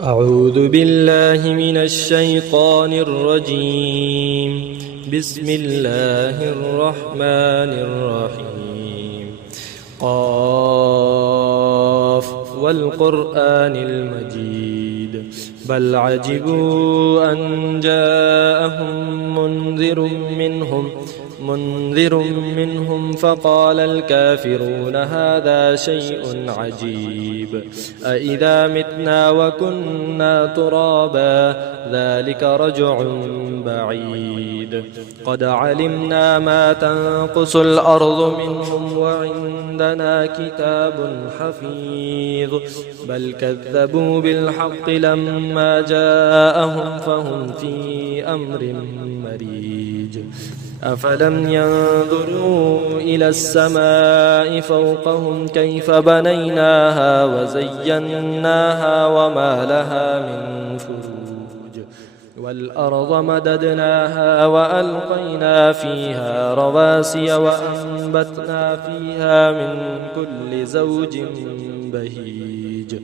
أعوذ بالله من الشيطان الرجيم. بسم الله الرحمن الرحيم. قاف والقرآن المجيد بل عجبوا أن جاءهم منذر منهم فقال الكافرون هذا شيء عجيب أإذا متنا وكنا ترابا ذلك رجع بعيد قد علمنا ما تنقص الأرض منهم وعندنا كتاب حفيظ بل كذبوا بالحق لما جاءهم فهم في أمر مريج أفلم ينظروا إلى السماء فوقهم كيف بنيناها وزيناها وما لها من فروج والأرض مددناها وألقينا فيها رواسي وأنبتنا فيها من كل زوج بهيج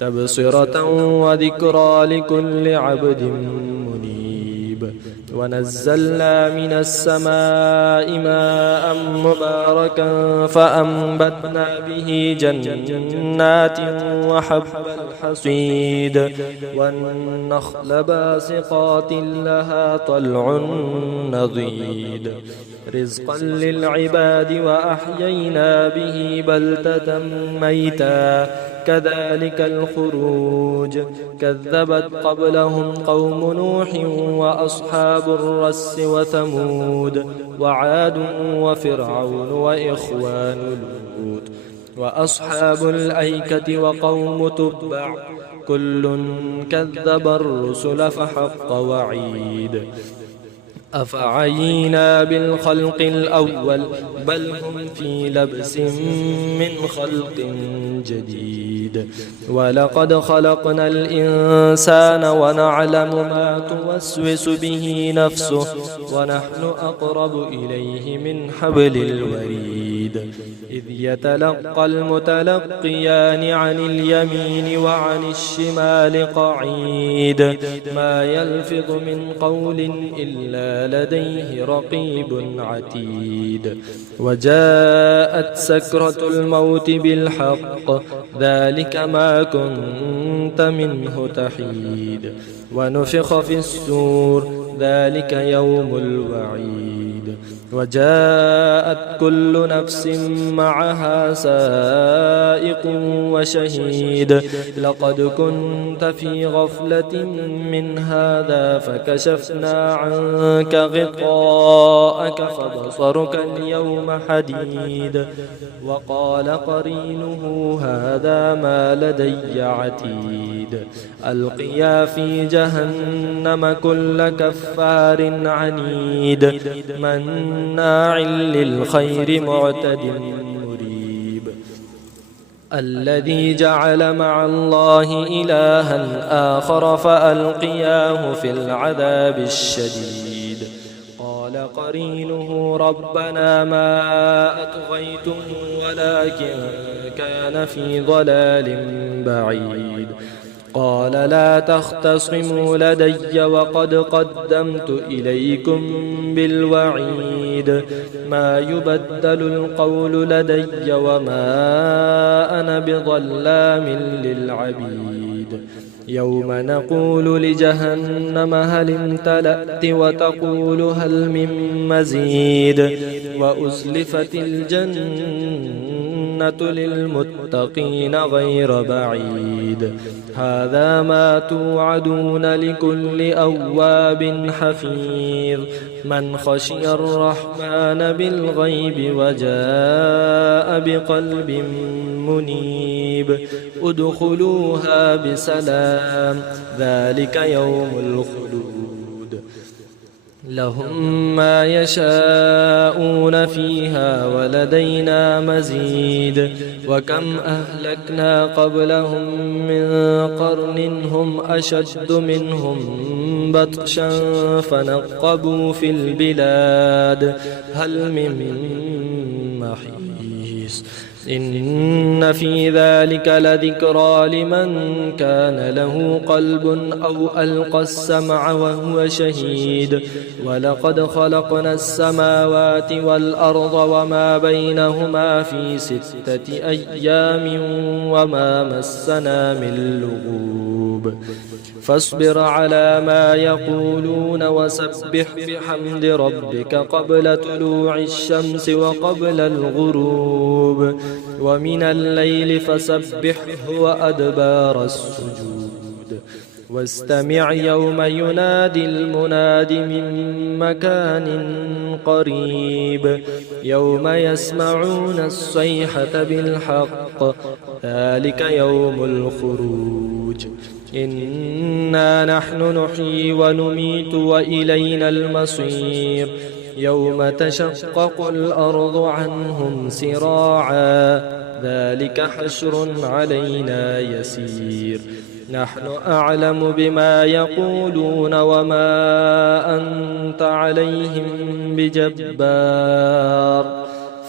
تبصرة وذكرى لكل عبد منيب ونزلنا من السماء ماء مباركا فأنبتنا به جنات وحب الحصيد والنخل باسقات لها طلع نضيد رزقا للعباد وأحيينا به بلدة ميتا كذلك الخروج كذبت قبلهم قوم نوح وأصحاب الرس وثمود وعاد وفرعون وإخوان لوط وأصحاب الأيكة وقوم تبع كل كذب الرسل فحق وعيد أفعينا بالخلق الأول بل هم في لبس من خلق جديد ولقد خلقنا الإنسان ونعلم ما توسوس به نفسه ونحن أقرب إليه من حبل الوريد إذ يتلقى المتلقيان عن اليمين وعن الشمال قعيد ما يلفظ من قول إلا لديه رقيب عتيد وجاءت سكرة الموت بالحق ذلك ما كنت منه تحيد ونفخ في السور ذلك يوم الوعيد وجاءت كل نفس معها سائق وشهيد لقد كنت في غفلة من هذا فكشفنا عنك غطاءك فبصرك اليوم حديد وقال قرينه هذا ما لدي عتيد ألقيا في جهنم كل كفار عنيد مناع للخير معتد مريب الذي جعل مع الله إلها آخر فألقياه في العذاب الشديد قال قرينه ربنا ما أطغيته ولكن كان في ضلال بعيد قال لا تختصموا لدي وقد قدمت إليكم بالوعيد ما يبدل القول لدي وما أنا بظلام للعبيد يوم نقول لجهنم هل امتلأت وتقول هل من مزيد وأزلفت الجنة للمتقين غير بعيد هذا ما توعدون لكل أواب حفيظ من خشي الرحمن بالغيب وجاء بقلب منيب ادخلوها بسلام ذلك يوم الخلود لهم ما يشاءون فيها ولدينا مزيد وكم أهلكنا قبلهم من قرن هم أشد منهم بطشا فنقبوا في البلاد هل من محيص إن في ذلك لذكرى لمن كان له قلب أو ألقى السمع وهو شهيد ولقد خلقنا السماوات والأرض وما بينهما في 6 أيام وما مسنا من لغوب فاصبر على ما يقولون وسبح بحمد ربك قبل طلوع الشمس وقبل الغروب ومن الليل فسبحه وأدبار السجود واستمع يوم ينادي المناد من مكان قريب يوم يسمعون الصيحة بالحق ذلك يوم الخروج إنا نحن نحيي ونميت وإلينا المصير يوم تشقق الأرض عنهم سراعا ذلك حشر علينا يسير نحن أعلم بما يقولون وما أنت عليهم بجبار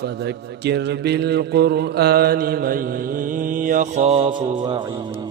فذكر بالقرآن من يخاف وعيد